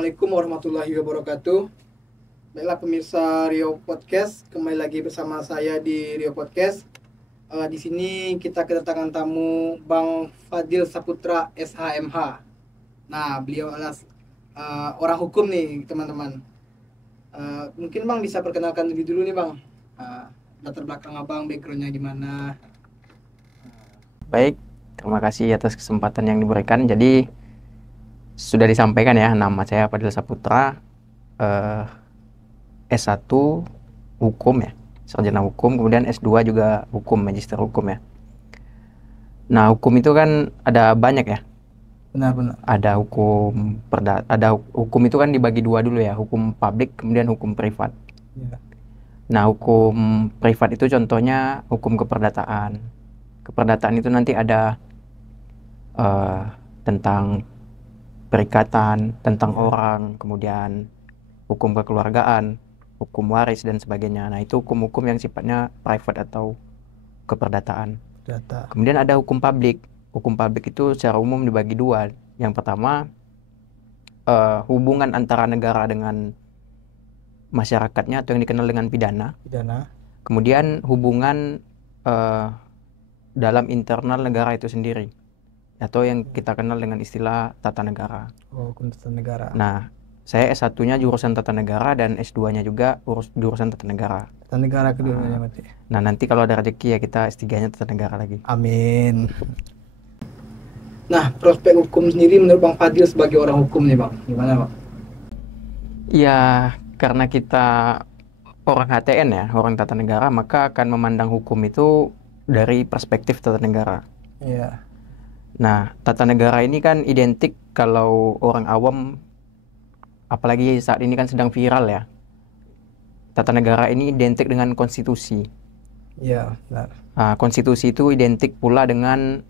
Assalamualaikum warahmatullahi wabarakatuh. Baiklah pemirsa Rio Podcast, kembali lagi bersama saya di Rio Podcast. Di sini kita kedatangan tamu Bang Fadil Saputra SHMH. Nah, beliau adalah orang hukum nih teman-teman. Mungkin Bang bisa perkenalkan lebih dulu nih Bang. Latar belakang Abang, backgroundnya gimana? Baik, terima kasih atas kesempatan yang diberikan. Jadi sudah disampaikan ya, nama saya Fadil Saputra, S1 hukum ya, sarjana hukum, kemudian S2 juga hukum, magister hukum ya. Nah, hukum itu kan ada banyak ya. Benar-benar. Ada hukum itu kan dibagi dua dulu ya, hukum publik kemudian hukum privat. Ya. Nah, hukum privat itu contohnya hukum keperdataan. Keperdataan itu nanti ada tentang perikatan, tentang orang, kemudian hukum kekeluargaan, hukum waris dan sebagainya. Nah, itu hukum-hukum yang sifatnya private atau keperdataan. Data. Kemudian ada hukum publik. Hukum publik itu secara umum dibagi dua. Yang pertama, hubungan antara negara dengan masyarakatnya atau yang dikenal dengan pidana. Kemudian hubungan dalam internal negara itu sendiri, atau yang kita kenal dengan istilah tata negara. Hukum tata negara. Nah, saya S1-nya jurusan tata negara dan S2-nya juga jurusan tata negara. Tata negara keduanya berarti. Nah, nanti kalau ada rezeki ya kita S3-nya tata negara lagi. Amin. Nah, prospek hukum sendiri menurut Bang Fadil sebagai orang hukum nih Bang, gimana Bang? Ya, karena kita orang HTN ya, orang tata negara, maka akan memandang hukum itu dari perspektif tata negara. Iya. Nah, tata negara ini kan identik kalau orang awam, apalagi saat ini kan sedang viral ya. Tata negara ini identik dengan konstitusi. Iya, benar. Nah, konstitusi itu identik pula dengan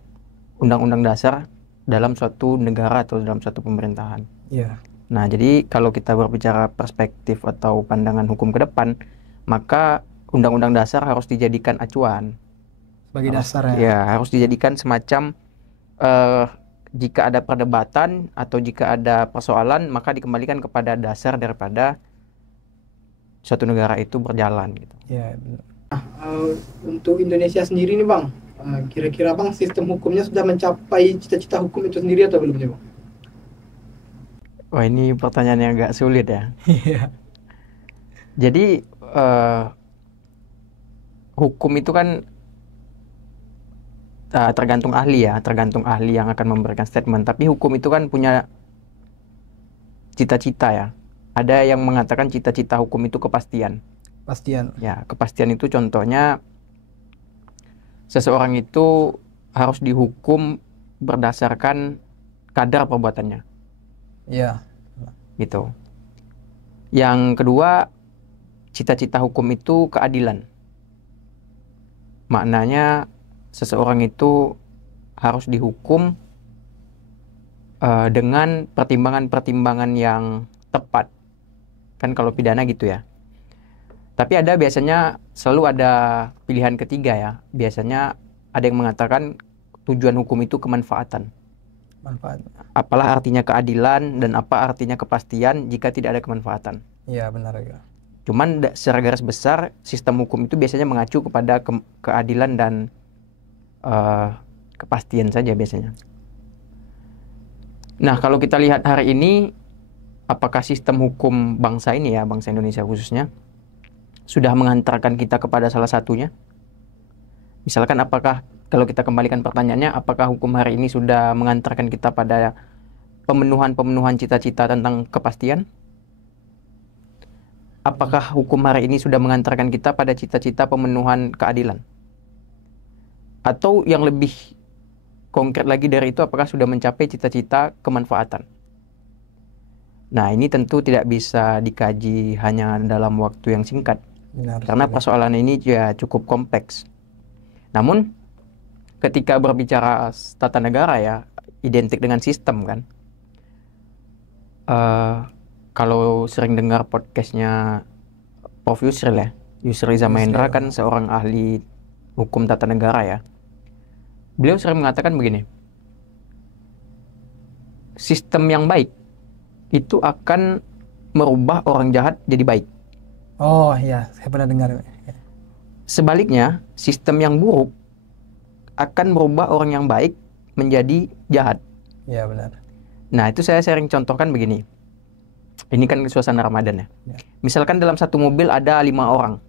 undang-undang dasar dalam suatu negara atau dalam suatu pemerintahan. Iya. Nah, jadi kalau kita berbicara perspektif atau pandangan hukum ke depan, maka undang-undang dasar harus dijadikan acuan. Sebagai dasar ya. Ya, harus dijadikan semacam jika ada perdebatan atau jika ada persoalan, maka dikembalikan kepada dasar daripada suatu negara itu berjalan gitu. Iya, benar. Untuk Indonesia sendiri nih Bang, kira-kira Bang sistem hukumnya sudah mencapai cita-cita hukum itu sendiri atau belum nih Bang? Wah, ini pertanyaan yang agak sulit ya. Iya. Jadi hukum itu kan tergantung ahli ya, tergantung ahli yang akan memberikan statement. Tapi hukum itu kan punya cita-cita ya. Ada yang mengatakan cita-cita hukum itu kepastian. Pastian. Ya, kepastian itu contohnya seseorang itu harus dihukum berdasarkan kadar perbuatannya. Iya. Gitu. Yang kedua, cita-cita hukum itu keadilan. Maknanya seseorang itu harus dihukum dengan pertimbangan-pertimbangan yang tepat. Kan kalau pidana gitu ya. Tapi biasanya selalu ada pilihan ketiga ya. Biasanya ada yang mengatakan tujuan hukum itu kemanfaatan. Manfaat. Apalah artinya keadilan dan apa artinya kepastian jika tidak ada kemanfaatan. Iya, benar ya. Cuman secara garis besar sistem hukum itu biasanya mengacu kepada keadilan dan kepastian saja biasanya. Nah, kalau kita lihat hari ini, apakah sistem hukum bangsa ini ya, bangsa Indonesia khususnya, sudah mengantarkan kita kepada salah satunya? Misalkan apakah, kalau kita kembalikan pertanyaannya, apakah hukum hari ini sudah mengantarkan kita pada pemenuhan cita-cita tentang kepastian? Apakah hukum hari ini sudah mengantarkan kita pada cita-cita pemenuhan keadilan? Atau yang lebih konkret lagi dari itu, apakah sudah mencapai cita-cita kemanfaatan? Nah, ini tentu tidak bisa dikaji hanya dalam waktu yang singkat. Benar, karena persoalan ini ya cukup kompleks. Namun, ketika berbicara tata negara ya, identik dengan sistem kan. Kalau sering dengar podcastnya Prof. Yusril ya, Yusril Iza Mahendra kan seorang ahli hukum tata negara ya. Beliau sering mengatakan begini, sistem yang baik itu akan merubah orang jahat jadi baik. Oh iya, saya pernah dengar. Sebaliknya, sistem yang buruk akan merubah orang yang baik menjadi jahat. Iya benar. Nah, itu saya sering contohkan begini. Ini kan suasana Ramadan ya. Ya. Misalkan dalam satu mobil ada 5 orang.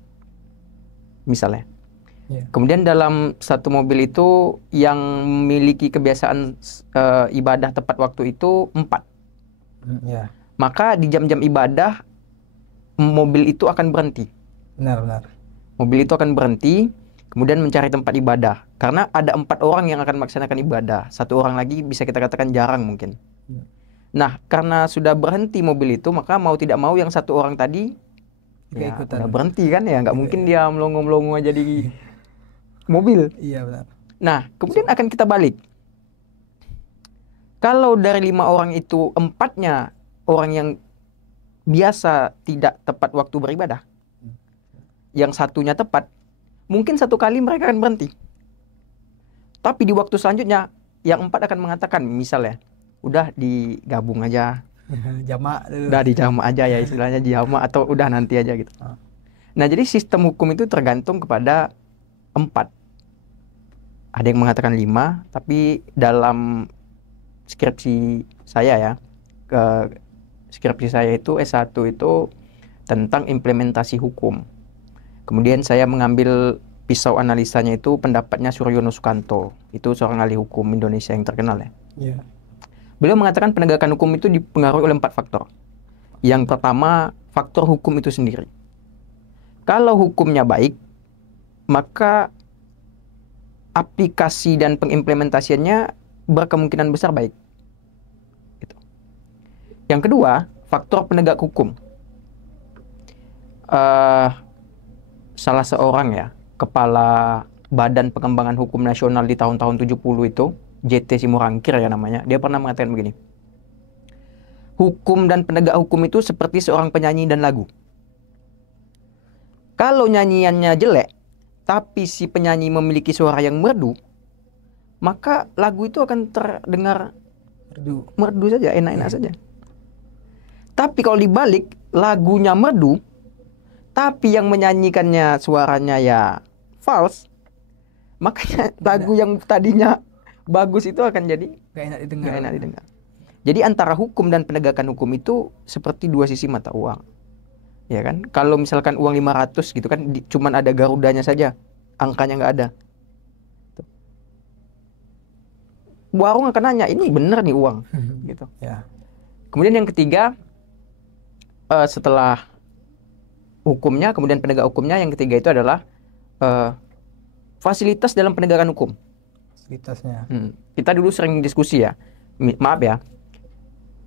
Misalnya. Ya. Kemudian dalam satu mobil itu yang memiliki kebiasaan ibadah tepat waktu itu 4. Ya. Maka di jam-jam ibadah mobil itu akan berhenti. Benar. Mobil itu akan berhenti, kemudian mencari tempat ibadah. Karena ada 4 orang yang akan melaksanakan ibadah. 1 orang lagi bisa kita katakan jarang mungkin. Ya. Nah, karena sudah berhenti mobil itu, maka mau tidak mau yang 1 orang tadi ya, udah berhenti kan ya. Nggak mungkin dia melongo-melongo aja di mobil. Iya benar. Nah, kemudian akan kita balik. Kalau dari 5 orang itu 4-nya orang yang biasa tidak tepat waktu beribadah, yang 1-nya tepat, mungkin 1 kali mereka akan berhenti. Tapi di waktu selanjutnya yang 4 akan mengatakan, misalnya, udah digabung aja, Jamak dulu. udah dijamak aja ya, istilahnya jamak, atau udah nanti aja gitu. Nah, jadi sistem hukum itu tergantung kepada 4. Ada yang mengatakan 5, tapi dalam skripsi saya ya, skripsi saya itu S1 itu tentang implementasi hukum. Kemudian saya mengambil pisau analisanya itu pendapatnya Suryono Sukanto. Itu seorang ahli hukum Indonesia yang terkenal ya. Iya. Beliau mengatakan penegakan hukum itu dipengaruhi oleh 4 faktor. Yang pertama, faktor hukum itu sendiri. Kalau hukumnya baik, maka aplikasi dan pengimplementasiannya berkemungkinan besar baik. Gitu. Yang kedua, faktor penegak hukum. Salah seorang ya, kepala Badan Pengembangan Hukum Nasional di tahun-tahun 70 itu, JT Simorangkir ya namanya, dia pernah mengatakan begini. Hukum dan penegak hukum itu seperti seorang penyanyi dan lagu. Kalau nyanyiannya jelek, tapi si penyanyi memiliki suara yang merdu, maka lagu itu akan terdengar merdu saja, enak-enak saja. Tapi kalau dibalik, lagunya merdu, tapi yang menyanyikannya suaranya ya false, makanya lagu yang tadinya bagus itu akan jadi Gak enak didengar. Jadi antara hukum dan penegakan hukum itu seperti 2 sisi mata uang. Ya kan? Kalau misalkan uang 500 gitu kan, cuman ada garudanya saja, angkanya nggak ada. Warung akan nanya, ini bener nih uang, gitu. Ya. Kemudian yang ketiga, setelah hukumnya, kemudian penegak hukumnya, yang ketiga itu adalah fasilitas dalam penegakan hukum. Fasilitasnya. Kita dulu sering diskusi ya, maaf ya,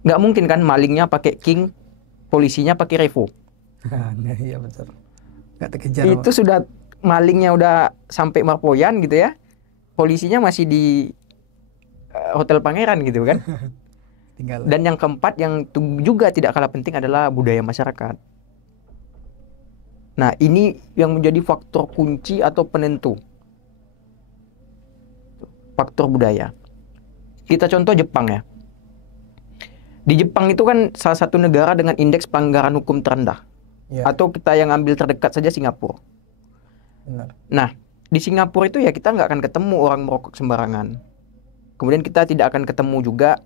nggak mungkin kan malingnya pakai king, polisinya pakai revo. Iya betul. Nggak terkejar. Itu sudah malingnya udah sampai Marpoyan gitu ya, polisinya masih di Hotel Pangeran gitu kan. Tinggal. Dan yang keempat yang juga tidak kalah penting adalah budaya masyarakat. Nah, ini yang menjadi faktor kunci atau penentu. Faktor budaya. Kita contoh Jepang ya. Di Jepang itu kan salah satu negara dengan indeks pelanggaran hukum terendah. Ya. Atau kita yang ambil terdekat saja Singapura. Benar. Nah, di Singapura itu ya kita nggak akan ketemu orang merokok sembarangan. Kemudian kita tidak akan ketemu juga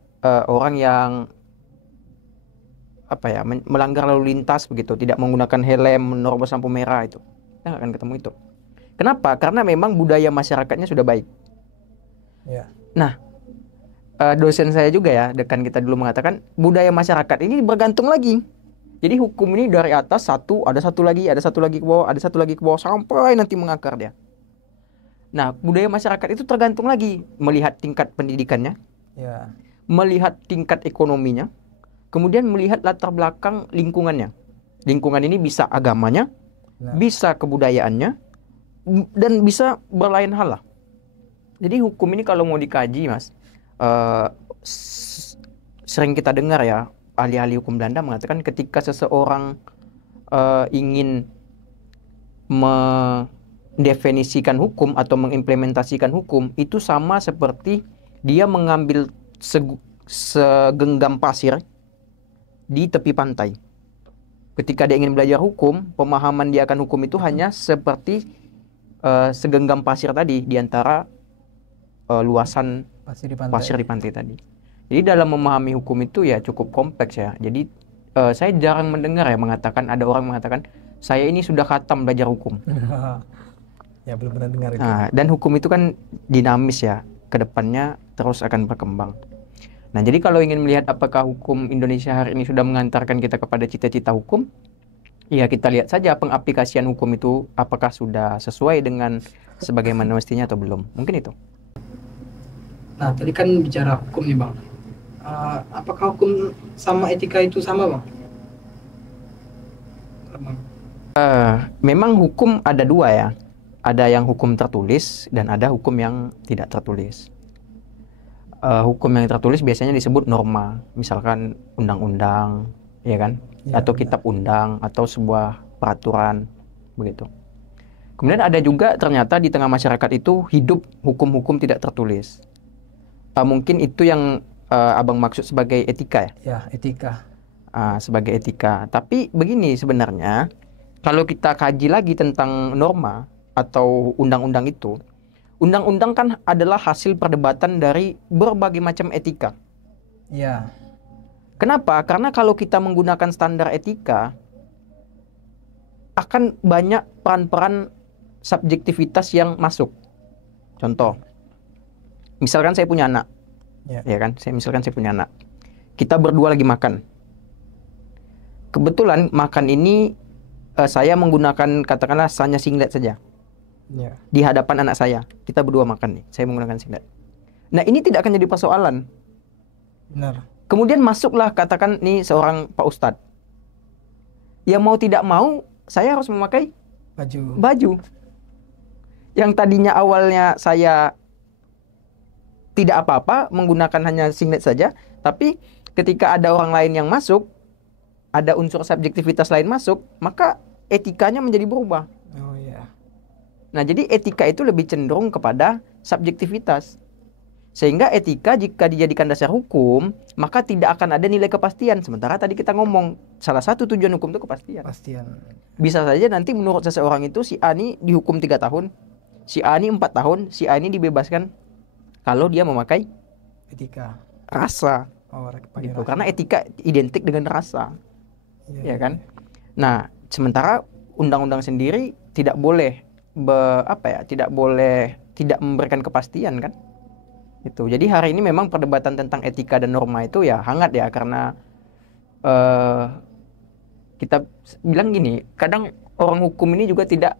orang yang melanggar lalu lintas begitu, tidak menggunakan helm, menerobos lampu merah itu. Kita nggak akan ketemu itu. Kenapa? Karena memang budaya masyarakatnya sudah baik. Ya. Nah, dosen saya juga ya, dekan kita dulu mengatakan budaya masyarakat ini bergantung lagi. Jadi hukum ini dari atas ada satu lagi ke bawah, ada satu lagi ke bawah sampai nanti mengakar dia. Nah, budaya masyarakat itu tergantung lagi melihat tingkat pendidikannya, Ya. melihat tingkat ekonominya, kemudian melihat latar belakang lingkungannya. Lingkungan ini bisa agamanya, bisa kebudayaannya, dan bisa berlain hal lah. Jadi hukum ini kalau mau dikaji, Mas, sering kita dengar ya, ahli-ahli hukum Belanda mengatakan ketika seseorang ingin mendefinisikan hukum atau mengimplementasikan hukum, itu sama seperti dia mengambil segenggam pasir, di tepi pantai. Ketika dia ingin belajar hukum, pemahaman dia akan hukum itu hanya seperti segenggam pasir tadi di antara luasan pasir di pantai tadi. Jadi dalam memahami hukum itu ya cukup kompleks ya. Jadi saya jarang mendengar ya ada orang mengatakan saya ini sudah khatam belajar hukum. Ya, belum pernah dengar itu. Nah, dan hukum itu kan dinamis ya, kedepannya terus akan berkembang. Nah, jadi kalau ingin melihat apakah hukum Indonesia hari ini sudah mengantarkan kita kepada cita-cita hukum, ya kita lihat saja pengaplikasian hukum itu apakah sudah sesuai dengan sebagaimana mestinya atau belum. Mungkin itu. Nah, tadi kan bicara hukum nih Bang. Apakah hukum sama etika itu sama Bang? Memang hukum ada dua ya. Ada yang hukum tertulis dan ada hukum yang tidak tertulis. Hukum yang tertulis biasanya disebut norma, misalkan undang-undang, ya kan, ya, atau benar. kitab undang, atau sebuah peraturan, begitu. Kemudian ada juga ternyata di tengah masyarakat itu hidup hukum-hukum tidak tertulis. Mungkin itu yang abang maksud sebagai etika ya? Ya, etika. Sebagai etika. Tapi begini sebenarnya, kalau kita kaji lagi tentang norma atau undang-undang itu, undang-undang kan adalah hasil perdebatan dari berbagai macam etika. Ya. Kenapa? Karena kalau kita menggunakan standar etika, akan banyak peran-peran subjektivitas yang masuk. Contoh, misalkan saya punya anak, ya kan? Misalkan saya punya anak. Kita berdua lagi makan. Kebetulan makan ini saya menggunakan katakanlah hanya singlet saja. Ya. Di hadapan anak saya, kita berdua makan nih, saya menggunakan singlet. Nah, ini tidak akan jadi persoalan. Benar. Kemudian masuklah katakan nih seorang Pak Ustadz, yang mau tidak mau saya harus memakai baju. Yang tadinya awalnya saya tidak apa-apa menggunakan hanya singlet saja, tapi ketika ada orang lain yang masuk, ada unsur subjektivitas lain masuk, maka etikanya menjadi berubah. Oh ya. Nah, jadi etika itu lebih cenderung kepada subjektivitas. Sehingga etika jika dijadikan dasar hukum, maka tidak akan ada nilai kepastian. Sementara tadi kita ngomong, salah satu tujuan hukum itu kepastian. Bisa saja nanti menurut seseorang itu si A ini dihukum 3 tahun, si A ini 4 tahun, si A ini dibebaskan kalau dia memakai etika. Rasa. Gitu. Rasa. Karena etika identik dengan rasa. Ya kan? Nah, sementara undang-undang sendiri tidak boleh tidak memberikan kepastian kan? Itu. Jadi hari ini memang perdebatan tentang etika dan norma itu ya hangat ya, karena kita bilang gini, kadang orang hukum ini juga tidak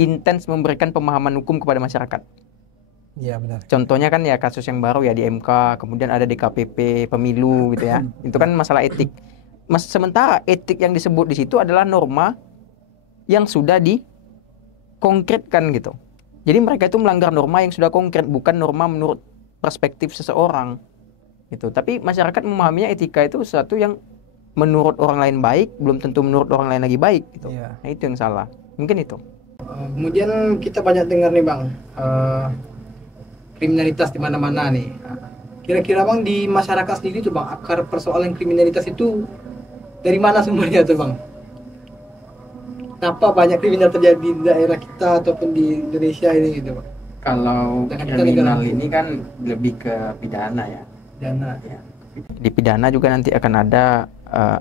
intens memberikan pemahaman hukum kepada masyarakat. Iya, benar. Contohnya kan ya kasus yang baru ya di MK, kemudian ada DKPP, pemilu gitu ya. Itu kan masalah etik. Sementara etik yang disebut di situ adalah norma yang sudah konkretkan gitu. Jadi mereka itu melanggar norma yang sudah konkret, bukan norma menurut perspektif seseorang gitu. Tapi masyarakat memahaminya etika itu sesuatu yang menurut orang lain baik, belum tentu menurut orang lain lagi baik gitu. Nah, itu yang salah. Mungkin itu. Kemudian kita banyak dengar nih Bang, kriminalitas di mana-mana nih. Kira-kira Bang di masyarakat sendiri tuh Bang, akar persoalan kriminalitas itu dari mana sumbernya tuh Bang? Kenapa banyak kriminal terjadi di daerah kita ataupun di Indonesia ini gitu Bang? Kalau kriminal ini kan lebih ke pidana ya. Pidana. Ya. Di pidana juga nanti akan ada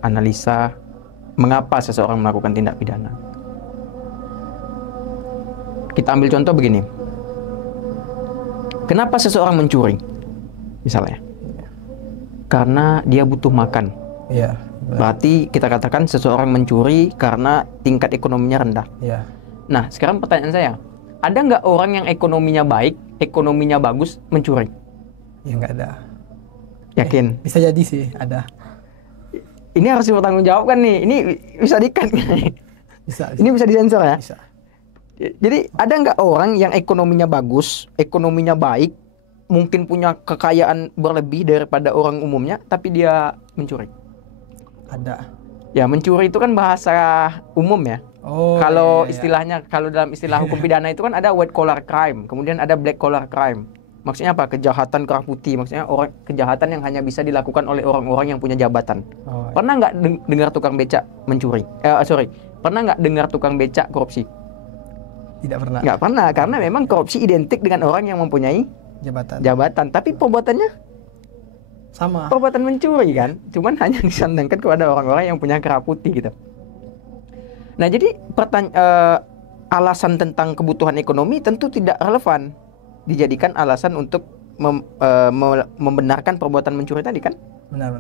analisa mengapa seseorang melakukan tindak pidana. Kita ambil contoh begini. Kenapa seseorang mencuri? Misalnya. Karena dia butuh makan. Iya. Berarti kita katakan seseorang mencuri karena tingkat ekonominya rendah. Iya. Nah, sekarang pertanyaan saya, ada nggak orang yang ekonominya baik, ekonominya bagus, mencuri? Ya nggak ada. Yakin? Bisa jadi sih, ada. Ini harus dipertanggungjawabkan nih. Ini bisa di-cut. Bisa. Ini bisa disensor ya? Bisa. Jadi ada nggak orang yang ekonominya bagus, ekonominya baik, mungkin punya kekayaan berlebih daripada orang umumnya, tapi dia mencuri? Ada. Ya, mencuri itu kan bahasa umum ya. Oh. Kalau istilahnya, kalau dalam istilah hukum pidana itu kan ada white collar crime, kemudian ada black collar crime. Maksudnya apa? Kejahatan kerah putih. Maksudnya kejahatan yang hanya bisa dilakukan oleh orang-orang yang punya jabatan. Oh, Pernah nggak dengar tukang becak mencuri? Pernah nggak dengar tukang becak korupsi? tidak pernah. Nggak pernah, karena memang korupsi identik dengan orang yang mempunyai jabatan. Tapi perbuatannya Sama. perbuatan mencuri kan? Cuman hanya disandangkan kepada orang-orang yang punya kerah putih gitu. Nah, jadi alasan tentang kebutuhan ekonomi tentu tidak relevan dijadikan alasan untuk membenarkan perbuatan mencuri tadi kan? Benar.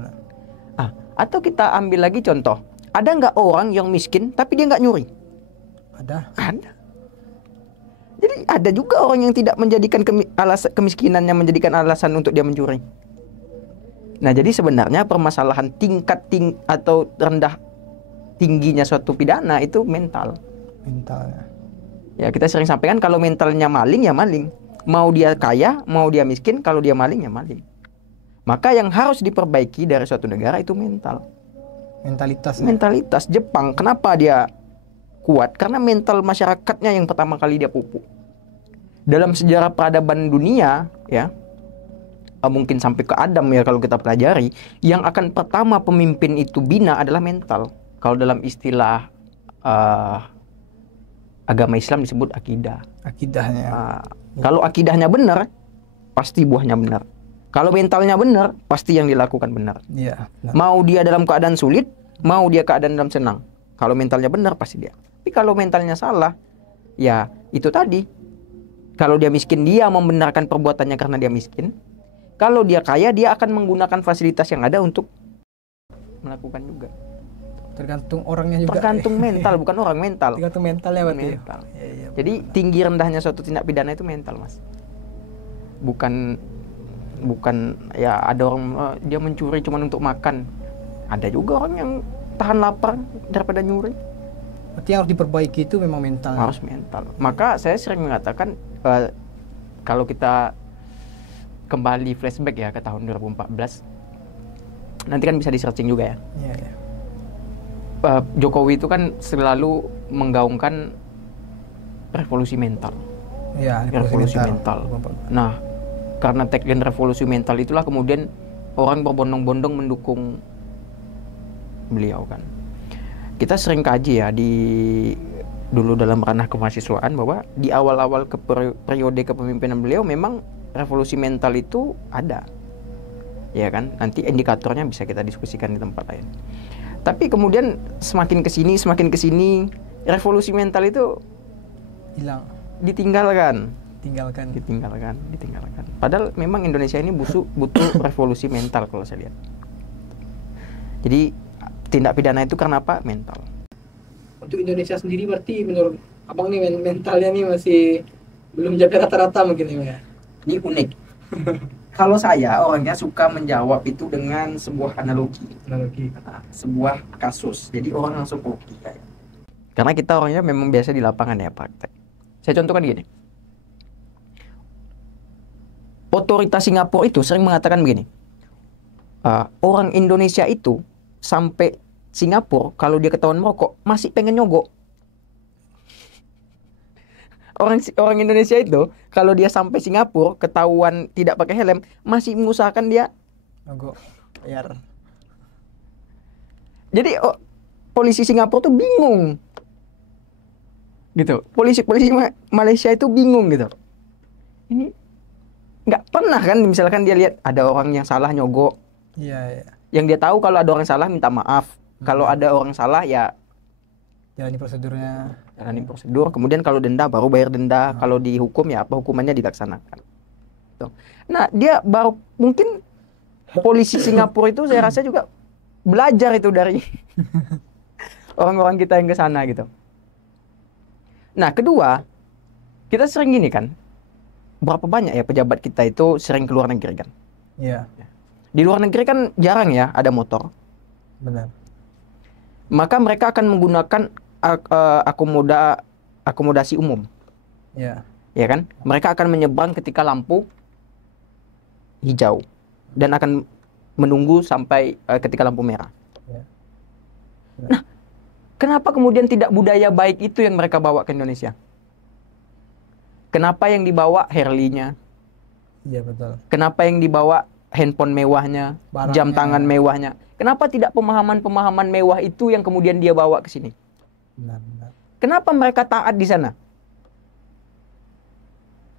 Atau kita ambil lagi contoh, ada nggak orang yang miskin tapi dia nggak nyuri? Ada. Jadi ada juga orang yang tidak menjadikan kemiskinannya menjadikan alasan untuk dia mencuri. Nah, jadi sebenarnya permasalahan atau tingginya suatu pidana itu mentalnya. Ya, kita sering sampaikan kalau mentalnya maling ya maling. Mau dia kaya, mau dia miskin, kalau dia maling ya maling. Maka yang harus diperbaiki dari suatu negara itu mentalitas. Jepang, kenapa dia kuat? Karena mental masyarakatnya yang pertama kali dia pupuk. Dalam sejarah peradaban dunia, ya, mungkin sampai ke Adam ya kalau kita pelajari, yang akan pertama pemimpin itu bina adalah mental. Kalau dalam istilah agama Islam disebut akidah. Akidahnya. Kalau akidahnya benar, pasti buahnya benar. Kalau mentalnya benar, pasti yang dilakukan benar. Iya. Mau dia dalam keadaan sulit, mau dia keadaan dalam senang. Kalau mentalnya benar, pasti dia. Tapi kalau mentalnya salah, ya itu tadi. Kalau dia miskin, dia membenarkan perbuatannya karena dia miskin. Kalau dia kaya, dia akan menggunakan fasilitas yang ada untuk melakukan juga. Tergantung orangnya juga. Tergantung mental, bukan orang, mental. Tergantung mentalnya berarti. Mental. Ya, jadi tinggi rendahnya suatu tindak pidana itu mental, Mas. Bukan ya ada orang dia mencuri cuma untuk makan. Ada juga orang yang tahan lapar daripada nyuri. Berarti yang harus diperbaiki itu memang mental. Harus mental. Maka saya sering mengatakan kalau kita kembali flashback ya ke tahun 2014, nanti kan bisa di searching juga ya. Iya. Jokowi itu kan selalu menggaungkan revolusi mental. Ya, revolusi mental. Nah, karena tagline revolusi mental itulah kemudian orang berbondong-bondong mendukung beliau kan. Kita sering kaji ya dulu dalam ranah kemahasiswaan bahwa di awal-awal periode kepemimpinan beliau memang revolusi mental itu ada. Ya kan? Nanti indikatornya bisa kita diskusikan di tempat lain. Tapi kemudian semakin kesini revolusi mental itu hilang, ditinggalkan. Padahal memang Indonesia ini butuh revolusi mental kalau saya lihat. Jadi tindak pidana itu karena apa? Mental. Untuk Indonesia sendiri berarti menurut Abang nih mentalnya nih masih belum jaga rata-rata mungkin ya. Ini unik. Kalau saya orangnya suka menjawab itu dengan sebuah analogi, sebuah kasus. Jadi orang langsung ya. Karena kita orangnya memang biasa di lapangan ya praktek. Saya contohkan gini. Otoritas Singapura itu sering mengatakan begini. Orang Indonesia itu sampai Singapura kalau dia ketahuan merokok masih pengen nyogok. Orang Indonesia itu kalau dia sampai Singapura ketahuan tidak pakai helm masih mengusahakan dia nyogok bayar. Jadi polisi Singapura tuh bingung gitu. Polisi Malaysia itu bingung gitu. Ini nggak pernah kan misalkan dia lihat ada orang yang salah nyogok. Iya. Yang dia tahu kalau ada orang salah minta maaf. Kalau ada orang salah ya jalani prosedur, kemudian kalau denda baru bayar denda, kalau dihukum ya apa hukumannya dilaksanakan. Nah, dia baru mungkin polisi Singapura itu saya rasa juga belajar itu dari orang-orang kita yang ke sana gitu. Nah, kedua, kita sering gini kan. Berapa banyak ya pejabat kita itu sering ke luar negeri kan? Iya. Di luar negeri kan jarang ya ada motor. Benar. Maka mereka akan menggunakan akomodasi umum. Ya. Ya kan? Mereka akan menyeberang ketika lampu hijau dan akan menunggu sampai ketika lampu merah. Ya. Nah, kenapa kemudian tidak budaya baik itu yang mereka bawa ke Indonesia? Kenapa yang dibawa Harley-nya? Iya betul. Kenapa yang dibawa handphone mewahnya, jam Barangnya. tangan mewahnya? Kenapa tidak pemahaman-pemahaman mewah itu yang kemudian dia bawa ke sini? Benar. Kenapa mereka taat di sana?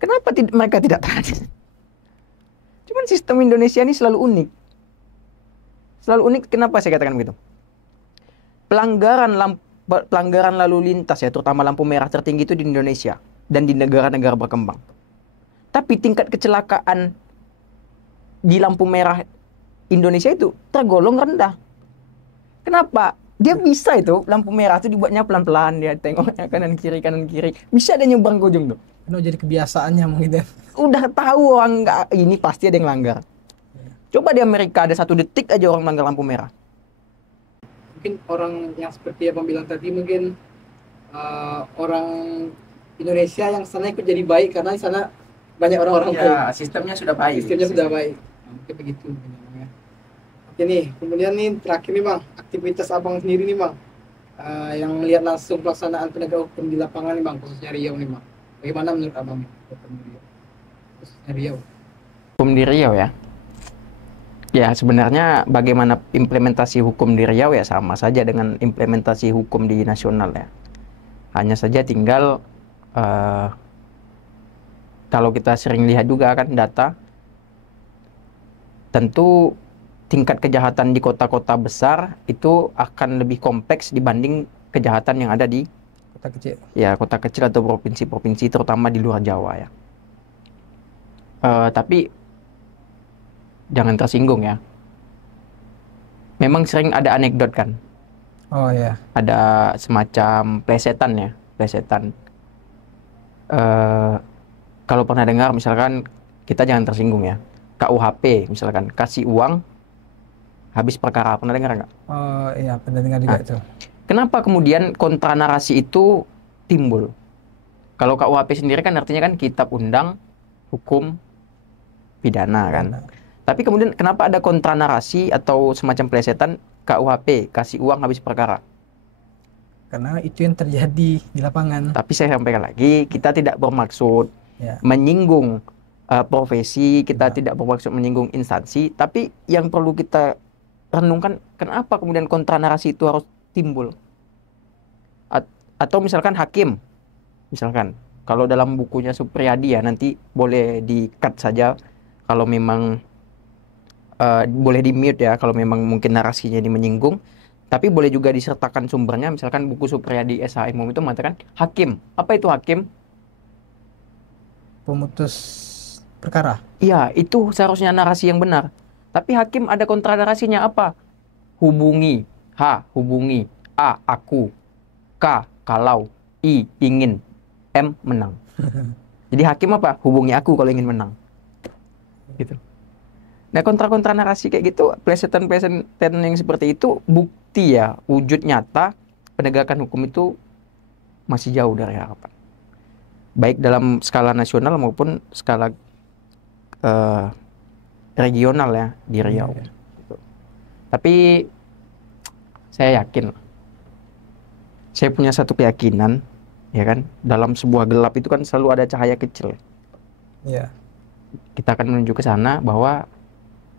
Kenapa mereka tidak taat? Cuman sistem Indonesia ini selalu unik. Selalu unik, kenapa saya katakan begitu? Pelanggaran lalu lintas ya, terutama lampu merah tertinggi itu di Indonesia dan di negara-negara berkembang. Tapi tingkat kecelakaan di lampu merah Indonesia itu tergolong rendah. Kenapa? Dia bisa itu, lampu merah itu dibuatnya pelan-pelan, dia tengoknya kanan kiri. Bisa dia nyebrang ke ujung tuh. Karena jadi kebiasaannya mungkin. Udah tahu orang nggak, ini pasti ada yang langgar. Coba di Amerika ada 1 detik aja orang melanggar lampu merah. Mungkin orang yang seperti abang bilang tadi, mungkin orang Indonesia yang sana ikut jadi baik karena di sana banyak orang-orang baik. Sistemnya sudah baik. Sistemnya sudah baik. Mungkin begitu. Oke nih, kemudian nih terakhir nih bang, aktivitas abang sendiri nih bang, yang melihat langsung pelaksanaan penegak hukum di lapangan nih bang, khususnya Riau nih bang. Bagaimana menurut abang nih, khususnya Riau? Hukum di Riau ya. Ya sebenarnya bagaimana implementasi hukum di Riau ya sama saja dengan implementasi hukum di nasional ya. Hanya saja tinggal kalau kita sering lihat juga kan data, tentu tingkat kejahatan di kota-kota besar itu akan lebih kompleks dibanding kejahatan yang ada di Kota kecil. ya kota kecil atau provinsi-provinsi terutama di luar Jawa ya. Tapi jangan tersinggung ya. Memang sering ada anekdot kan. Oh ya. Ada semacam plesetan ya, plesetan. Kalau pernah dengar misalkan, kita jangan tersinggung ya. KUHP misalkan, kasih uang habis perkara, pernah dengar nggak? Oh iya, pernah dengar juga itu. Kenapa kemudian kontra narasi itu timbul? Kalau KUHP sendiri kan artinya kan kitab undang hukum pidana kan. Tapi kemudian kenapa ada kontra narasi atau semacam plesetan KUHP, kasih uang habis perkara? Karena itu yang terjadi di lapangan. Tapi saya sampaikan lagi, kita tidak bermaksud menyinggung profesi, kita tidak bermaksud menyinggung instansi, tapi yang perlu kita renungkan, kenapa kemudian kontra narasi itu harus timbul? Atau misalkan hakim, misalkan, kalau dalam bukunya Supriyadi ya, nanti boleh di-cut saja, kalau memang boleh di-mute ya, kalau memang mungkin narasinya ini menyinggung, tapi boleh juga disertakan sumbernya, misalkan buku Supriyadi SHM itu mengatakan, hakim, apa itu hakim? Pemutus perkara. Iya, itu seharusnya narasi yang benar. Tapi hakim ada kontra narasinya apa? Hubungi, H, hubungi, A, aku, K, kalau, I, ingin, M, menang. Jadi hakim apa? Hubungi aku kalau ingin menang. Gitu. Nah, kontra-kontra narasi kayak gitu, plesetan-plesetan yang seperti itu, bukti ya, wujud nyata penegakan hukum itu masih jauh dari harapan. Baik dalam skala nasional maupun skala regional ya di Riau. Gitu. Tapi saya yakin, saya punya satu keyakinan, ya kan, dalam sebuah gelap itu kan selalu ada cahaya kecil. Iya. Kita akan menuju ke sana bahwa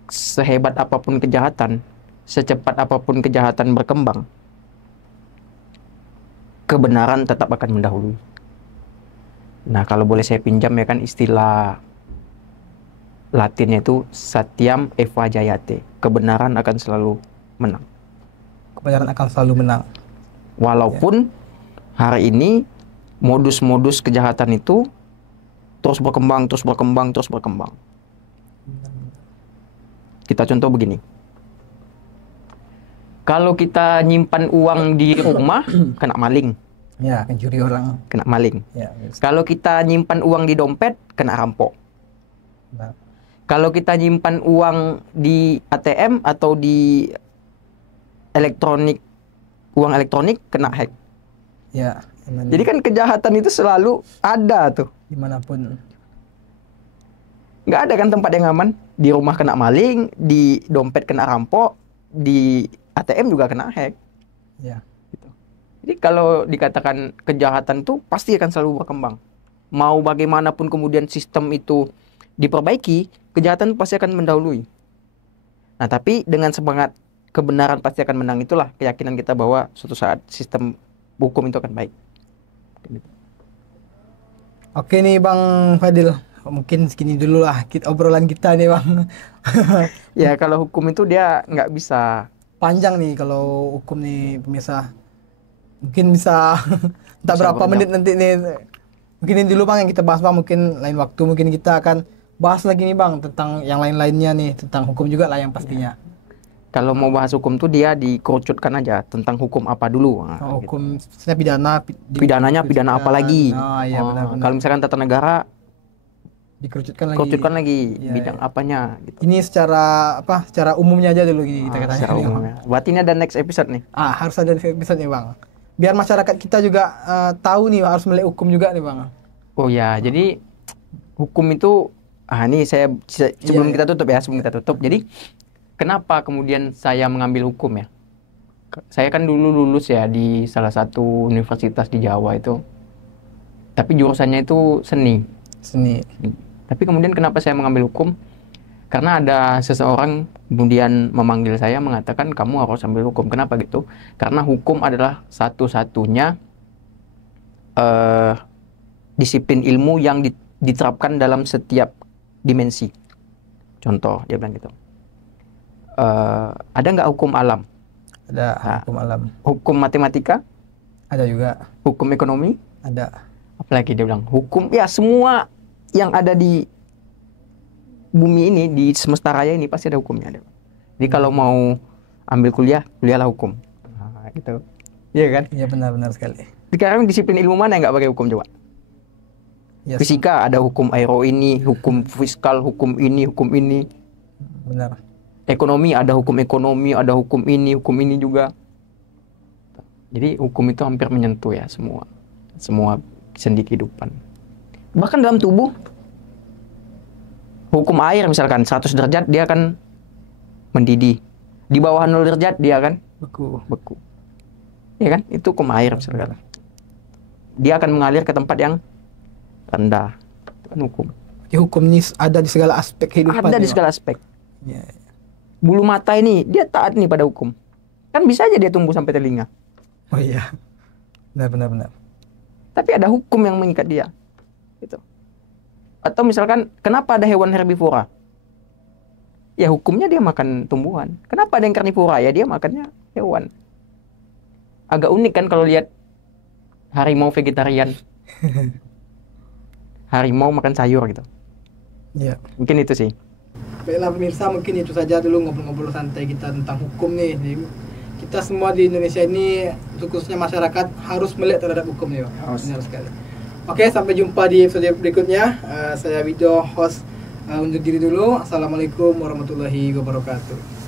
sehebat apapun kejahatan, secepat apapun kejahatan berkembang, kebenaran tetap akan mendahului. Nah, kalau boleh saya pinjam ya kan istilah Latinnya itu Satyam Eva Jayate. Kebenaran akan selalu menang. Kebenaran akan selalu menang. Walaupun hari ini modus-modus kejahatan itu terus berkembang. Kita contoh begini. Kalau kita nyimpan uang di rumah, kena maling. Ya, mencuri orang. Kena maling. Ya, kalau kita nyimpan uang di dompet, kena rampok. Nah. Kalau kita nyimpan uang di ATM atau di uang elektronik, kena hack. Ya. Jadi kan kejahatan itu selalu ada tuh. Dimanapun. Nggak ada kan tempat yang aman. Di rumah kena maling, di dompet kena rampok, di ATM juga kena hack. Ya. Gitu. Jadi kalau dikatakan kejahatan tuh pasti akan selalu berkembang. Mau bagaimanapun kemudian sistem itu diperbaiki, kejahatan pasti akan mendahului. Nah, tapi dengan semangat kebenaran pasti akan menang, itulah keyakinan kita bahwa suatu saat sistem hukum itu akan baik. Oke nih Bang Fadil, mungkin segini dulu lah obrolan kita nih Bang. Ya kalau hukum itu dia nggak bisa Panjang nih kalau hukum nih pemirsa. Mungkin bisa entah Bisa berapa berenang. menit nanti nih. Mungkin ini dulu Bang yang kita bahas Bang, mungkin lain waktu mungkin kita akan bahas lagi nih Bang tentang yang lain-lainnya nih, tentang hukum juga lah yang pastinya. kalau mau bahas hukum tuh dia dikerucutkan aja tentang hukum apa dulu. Nah, gitu. Hukum misalnya pidana, Pidananya pidana apa lagi? Oh iya benar-benar. Kalau misalkan tata negara, Dikerucutkan lagi. kerucutkan lagi Iya, bidang iya. apanya gitu. Ini secara apa? Secara umumnya aja dulu gini kita katanya. Secara umumnya. Berarti ini ada next episode nih. Harus ada episode nih Bang. Biar masyarakat kita juga tahu nih harus melek hukum juga nih Bang. Oh ya, jadi hukum itu ini saya sebelum Iya, kita tutup ya, sebelum kita tutup. Jadi kenapa kemudian saya mengambil hukum ya? Saya kan dulu lulus ya di salah satu universitas di Jawa itu. Tapi jurusannya itu seni. Seni. Tapi kemudian kenapa saya mengambil hukum? Karena ada seseorang kemudian memanggil saya mengatakan kamu harus ambil hukum. Kenapa gitu? Karena hukum adalah satu-satunya disiplin ilmu yang diterapkan dalam setiap dimensi. Contoh, dia bilang gitu. Ada nggak hukum alam? Ada hukum alam. Hukum matematika? Ada juga. Hukum ekonomi? Ada. Apalagi dia bilang hukum, ya semua yang ada di bumi ini, di semesta raya ini pasti ada hukumnya. Jadi kalau mau ambil kuliah, kuliahlah hukum. Nah, gitu. Iya kan? Iya benar-benar sekali. Sekarang disiplin ilmu mana yang nggak pakai hukum coba? Ya, Fisika ada hukum aero ini, hukum fiskal, hukum ini, hukum ini. benar. Ekonomi ada hukum ekonomi, ada hukum ini juga. Jadi hukum itu hampir menyentuh ya semua sendi kehidupan. Bahkan dalam tubuh, hukum air misalkan 100 derajat dia akan mendidih. Di bawah 0 derajat dia akan beku. Ya kan? Itu hukum air misalkan. Dia akan mengalir ke tempat yang rendah. Itu kan hukum. Jadi hukum ini ada di segala aspek kehidupan. Ada di ya, segala aspek. Bang? Ya. Bulu mata ini dia taat nih pada hukum. Kan bisa aja dia tumbuh sampai telinga. Oh iya. Benar. Tapi ada hukum yang mengikat dia. Gitu. Atau misalkan kenapa ada hewan herbivora? Ya hukumnya dia makan tumbuhan. Kenapa ada yang karnivora? Ya dia makannya hewan. Agak unik kan kalau lihat harimau vegetarian. Harimau makan sayur gitu. Iya. Mungkin itu sih. Baiklah pemirsa, mungkin itu saja dulu ngobrol-ngobrol santai kita tentang hukum nih. Jadi, kita semua di Indonesia ini, khususnya masyarakat, harus melek terhadap hukum nih Bang. Benar sekali. Oke, sampai jumpa di episode berikutnya. Saya Wido, host, undur diri dulu. Assalamualaikum warahmatullahi wabarakatuh.